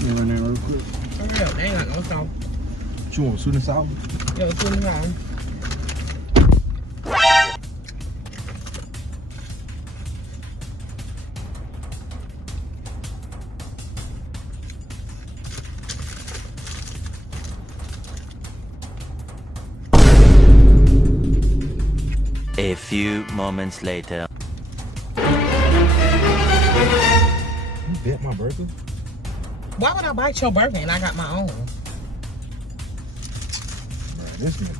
Let me run that real quick. Hurry up, they ain't got no sauce. What you want, sweet and sour? Yo, sweet and sour. A few moments later. You bit my burger? Why would I bite your burger and I got my own? Bro, this nigga.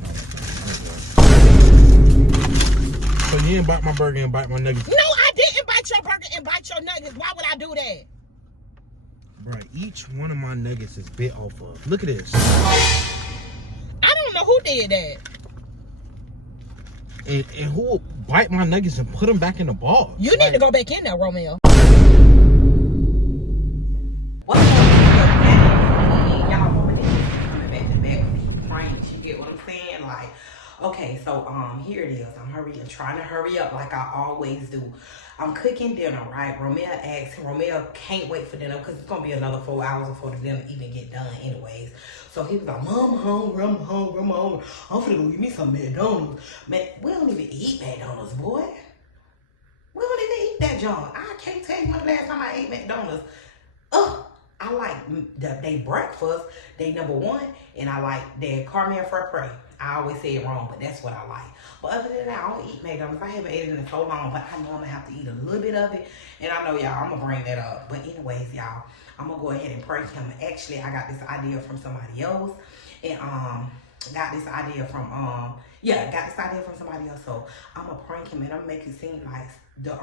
So you didn't bite my burger and bite my nuggets? No, I didn't bite your burger and bite your nuggets. Why would I do that? Bro, each one of my nuggets is bit off of. Look at this. I don't know who did that. And who will bite my nuggets and put them back in the ball? You need to go back in there, Romeo. What's up, y'all? Mama did coming back to the back with these pranks. You get what I'm saying? Like, okay, so here it is. I'm trying to hurry up like I always do. I'm cooking dinner, right? Romeo can't wait for dinner because it's gonna be another 4 hours before the dinner even get done, anyways. So he was like, "Mom, I'm hungry. I'm finna go get me some McDonald's." Man, we don't even eat McDonald's, boy. We don't even eat that junk. I can't tell you when the last time I ate McDonald's. I like they breakfast, they number one, and I like their caramel frappe. I always say it wrong, but that's what I like. But other than that, I don't eat McDonald's. I haven't eaten it in so long, but I know I'm gonna have to eat a little bit of it. And I know y'all, I'm gonna bring that up. But anyways, y'all, I'm gonna go ahead and prank him. Actually, I got this idea from somebody else. And got this idea from somebody else. So I'm gonna prank him and I'm gonna make it seem like the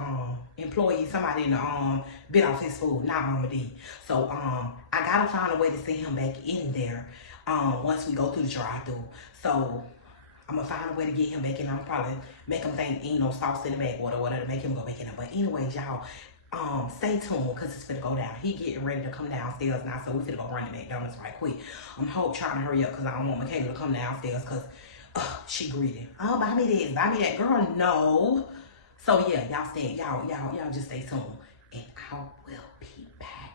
employee, somebody in the bit off his food, not Mama D. So I gotta find a way to send him back in there once we go through the drive-thru. So I'm gonna find a way to get him back in. I'm probably make him think ain't no sauce in the bag or whatever to make him go back in there. But anyways, y'all, stay tuned because it's finna go down. He getting ready to come downstairs now, so we finna go run to McDonald's right quick. I'm trying to hurry up because I don't want Michaela to come downstairs because she greedy. Oh, buy me this, buy me that. Girl, no. So yeah, y'all stay, y'all just stay tuned, and I will be back.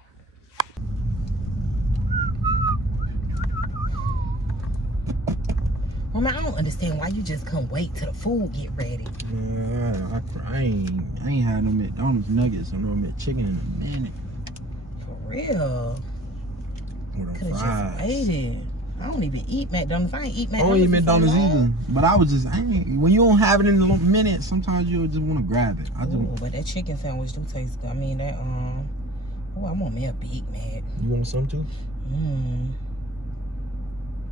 Mama, I don't understand why you just couldn't wait till the food get ready. Man, I ain't had no McDonald's nuggets or no McChicken in a minute. For real. Could have just waited. I don't even eat McDonald's. I ain't eat McDonald's. I don't eat McDonald's either. But I was just, when you don't have it in a minute, sometimes you just want to grab it. But that chicken sandwich do taste good. I mean, that, I want me a Big Mac. You want some too?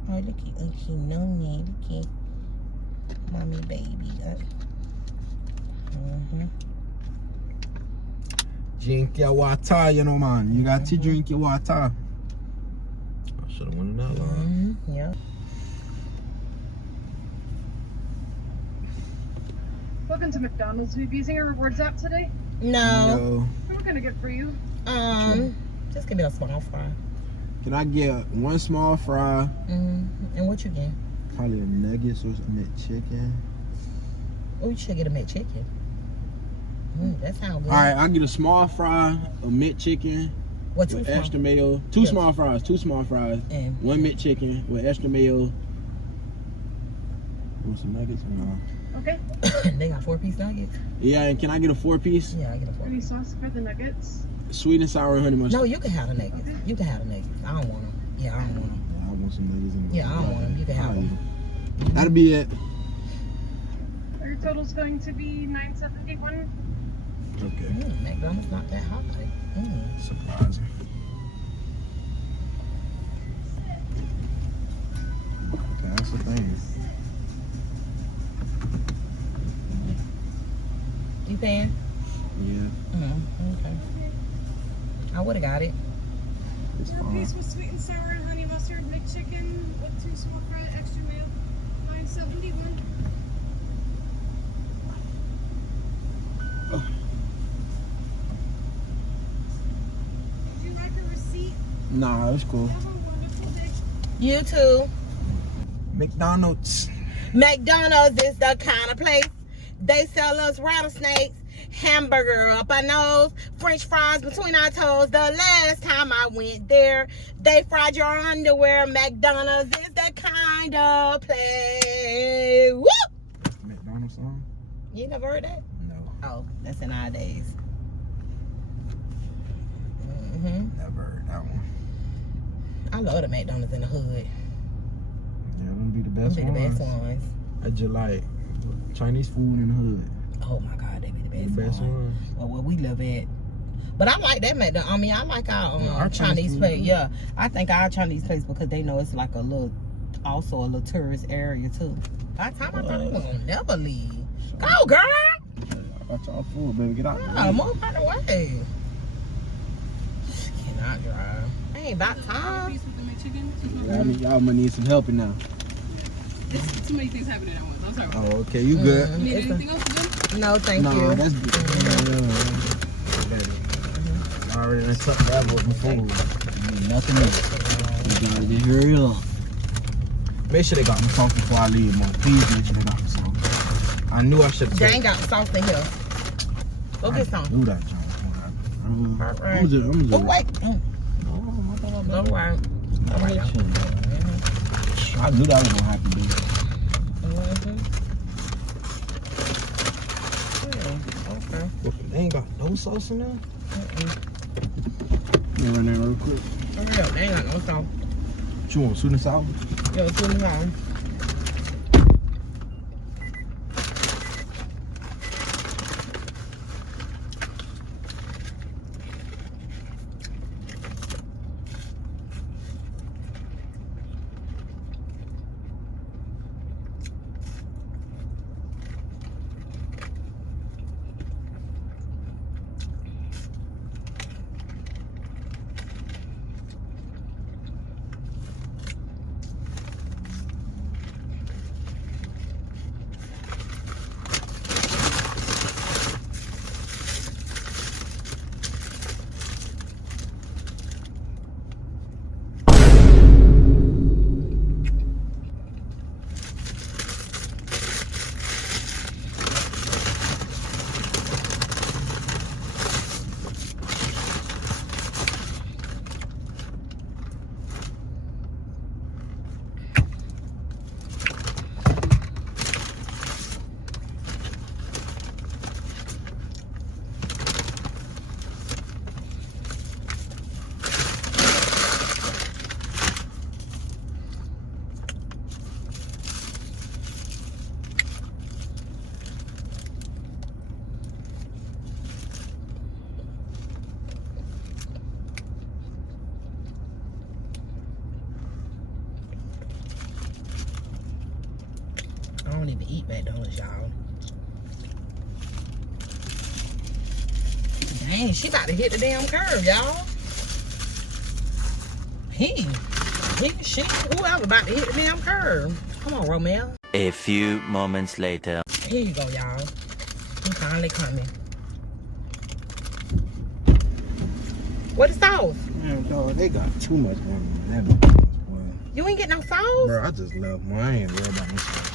Oh, look at Unky Noni. Look at mommy baby. Drink your water, you know, man. You got to drink your water. I should have went in that line. Yeah. Welcome to McDonald's. Will you be using a rewards app today? No. What can I get for you? Just give me a small fry. Can I get one small fry? And what you get? Probably a nuggets or a McChicken. Oh, you should get a McChicken. That sounds good. All right, I'll get a small fry, a McChicken. What's with extra mayo? Two small fries, and one McChicken with extra mayo. Want some nuggets? No. Okay. They got 4-piece nuggets? Yeah, and can I get a 4-piece? Yeah, I get a 4-piece. Any sauce for the nuggets? Sweet and sour honey mustard. No, you can have the nuggets. Okay. You can have the nuggets. I don't want them. Yeah, I don't want them. I want some nuggets. Yeah, I don't want them. You can have them. That'll be it. Your total's going to be $9.71. Okay. McDonald's not that high. Surprising. Okay, that's the thing. You paying? Yeah. Okay. I would have got it. It's One fine. piece with sweet and sour and honey mustard, McChicken with 2 small fry, extra mayo, $9.71. Would you like a receipt? Nah, it's cool. Have a wonderful day. You too. McDonald's. McDonald's is the kind of place they sell us rattlesnakes hamburger up our nose, French fries between our toes. The last time I went there, they fried your underwear. McDonald's is that kind of place. Woo! McDonald's song? You never heard that? No. Oh, that's in our days. Never heard that one. I love the McDonald's in the hood. Yeah, them be the best Them ones. be the best ones. I just like Chinese food in the hood. Oh my God, they be the best, The best ones. Well, where we live at. But I like that McDonald's. I mean, I like our Chinese place. food. Yeah, I think our Chinese place because they know it's like a little, also a little tourist area too. By the time I thought it was gonna never leave. Go, girl. I got y'all food, baby. Get out the Yeah, way. move out the way. Cannot drive. Ain't about time. Piece with the McChicken. Y'all might need some help now. There's too many things happening at once. I'm sorry. Oh, okay. You good? Need anything else to do? No, thank No, you. that's good. I already done took that one before. Nothing else. You gotta get hurry up. Make sure they got me sauce before I leave, man. Please make sure they got me sauce. I knew I should have. They ain't got sauce in here. Go get some. Do that, John. Alright. I'm just. Oh, wait. All right. I knew that was gonna happen, dude. Okay. They ain't got no sauce in there? Let me run there real quick. Okay, they ain't got no sauce. What you want, sweet and sour? Yo, it's in the house. I don't even eat McDonald's, y'all. Dang, she about to hit the damn curve, y'all. She, whoever about to hit the damn curve. Come on, Romeo. A few moments later. Here you go, y'all. He finally coming. What the sauce? Man, dog, they got too much going on. That McDonald's, boy. You ain't get no sauce? Bro, I just love mine. I ain't worried about no sauce.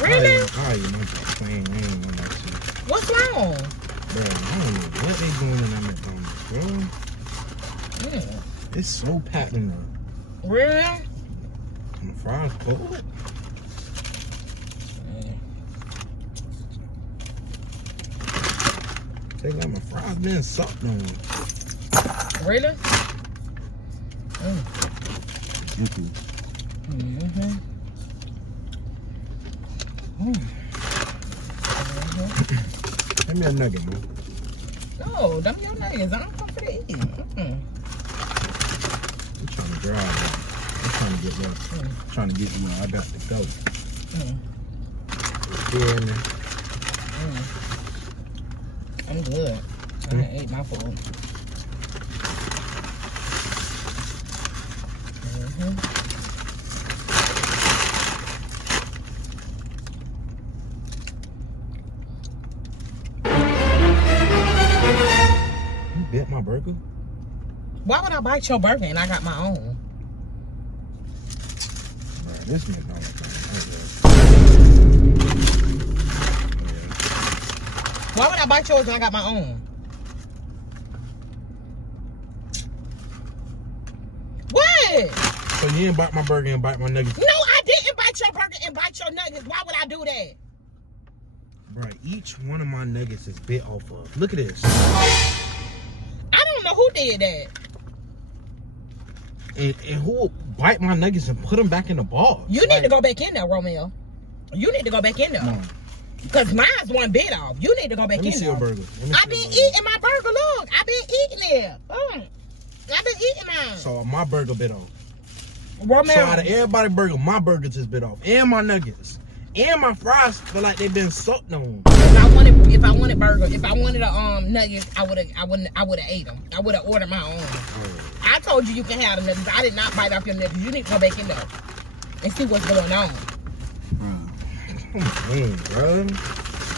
Really? I ain't no plain. I ain't want that shit. What's wrong? Bro, I don't know what they doing in that McDonald's, bro. It's so packed in there. Really? And the fries cold. They got my fries being sucked on. Really? Give me a nugget, man. No, them your nuggets. I don't come for to eat. I'm trying to drive. I'm trying to get there. Trying to get to where I got to go. Yeah, man. I'm good. I ate my food. You bit my burger? Why would I bite your burger and I got my own? Bro, this McDonald's thing. Why would I bite yours when I got my own? What? So you didn't bite my burger and bite my nuggets? No, I didn't bite your burger and bite your nuggets. Why would I do that? Bro, each one of my nuggets is bit off of. Look at this. I don't know who did that. And who will bite my nuggets and put them back in the box? You need to go back in there, Romeo. You need to go back in there. No. Because mine's one bit off. You need to go back Let me in see there. your burger. I've been eating my burger. Look, I've been eating it. I've been eating mine. So my burger bit off. Romeo. So out of everybody's burger, my burger just bit off. And my nuggets. And my fries feel like they've been sucked on. If I wanted a nuggets, I would have ate them. I would have ordered my own. I told you can have the nuggets. I did not bite off your nuggets. You need to go back in there and see what's going on. Come on, bro.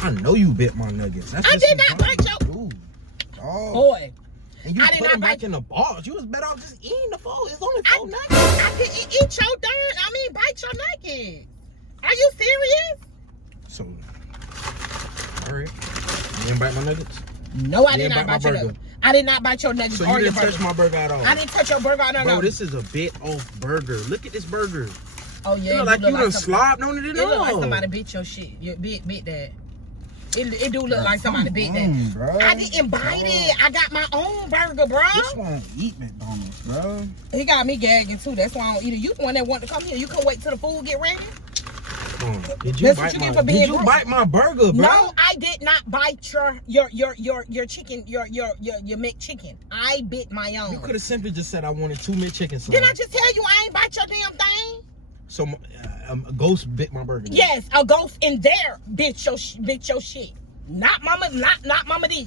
I know you bit my nuggets. That's I just did not bite your food, dog. boy. And you I put did them not back bite in the box. You was better off just eating the food. It's only I 4 nuggets. I didn't eat your bite your nuggets. Are you serious? So, all right. You didn't bite my nuggets? No, I You did didn't not bite bite my your burger? nuggets. I did not bite your nuggets So or you your didn't touch burger. my burger at all? I didn't touch your burger. No, Bro, no. this is a bit off burger. Look at this burger. Oh yeah, You look like you done some- slobbed on it and It look like all. somebody bit your shit. You bit that. It do look like somebody bit that. Bro. I didn't bite it. I got my own burger, bro. This one eat McDonald's, bro. He got me gagging too. That's why I don't eat it. You the one that want to come here. You can wait till the food get ready. Did you That's what bite you my? get for being Did you grown. bite my burger, bro? No, I did not bite your chicken, your McChicken. I bit my own. You could have simply just said I wanted 2 McChickens. Didn't I just tell you I ain't bite your damn thing? So a ghost bit my burger. Yes, a ghost in there bit your shit. Not Mama D.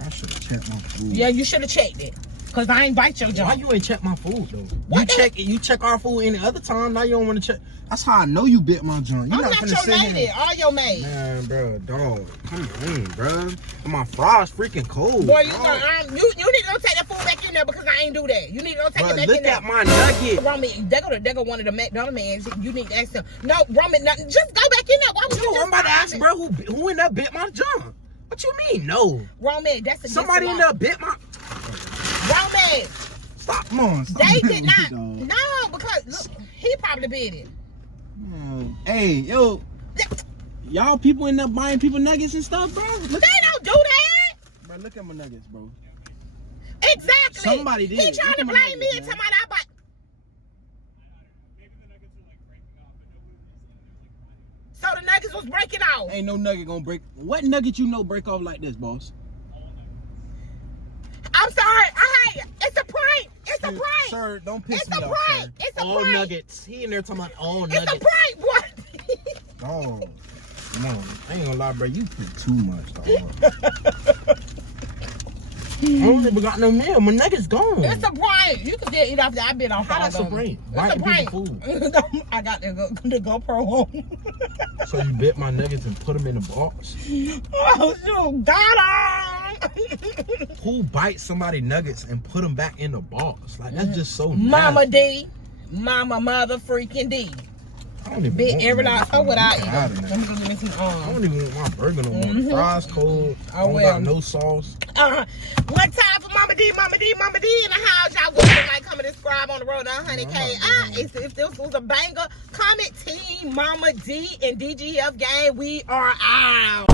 I should have checked my food. Yeah, you should have checked it. Cause I ain't bite your junk. Why you ain't check my food though? What You check our food any other time. Now you don't want to check. That's how I know you bit my junk. You I'm not finna your sit lady. here. All your maid. Man, bro, dog, come on, bro. And my fries freaking cold. Boy, you dog. need to go take that food back in there because I ain't do that. You need to go take it But back look in there. at my nugget. Romy, they go one of the McDonald's mans. You need to ask them. No, Romy, just go back in there. Why would you Yo, just I'm about to ask, me? bro, who in there bit my junk? What you mean, no? Romy, that's against Somebody the in law. there bit my. Romy, Stop, man. Stop they playing did with not. me, dog. No, because look, he probably bit it. Man, hey, yo, y'all people in there buying people nuggets and stuff, bro. They don't do that. Bro, look at my nuggets, bro. Exactly. Somebody did. He Look trying at to my blame me nuggets, and man. somebody I bite. So the nuggets was breaking off. Ain't no nugget gonna break. What nugget you know break off like this, boss? I'm sorry. It's a prank. It's a prank. Sir, don't piss It's me a off, prank. sir. It's a All prank. nuggets. He in there talking about all It's nuggets. a prank. What? Dog. Come on. I ain't gonna lie, bro. You put too much, dog. I don't even got no meal. My nuggets gone. It's a prank. You can still eat off that. I've been off How all that's a of them. prank? It's Biting a prank. people's food. I got the GoPro home. So you bit my nuggets and put them in the box? Oh, shoot. Got him. Who bites somebody nuggets and put them back in the box? Like, that's just so Mama nasty. D. Mama mother freaking D. I don't even Bit want every nuggets, last. So what I man. eat. Get out of there. Let me go get me some I don't even want my burger no more. Mhm. Fries cold. I Oh, don't well. got no sauce. One time for Mama D in the house. Y'all would like, come and subscribe on the road to 100K. If this was a banger, comment Team Mama D and DGF gang. We are out.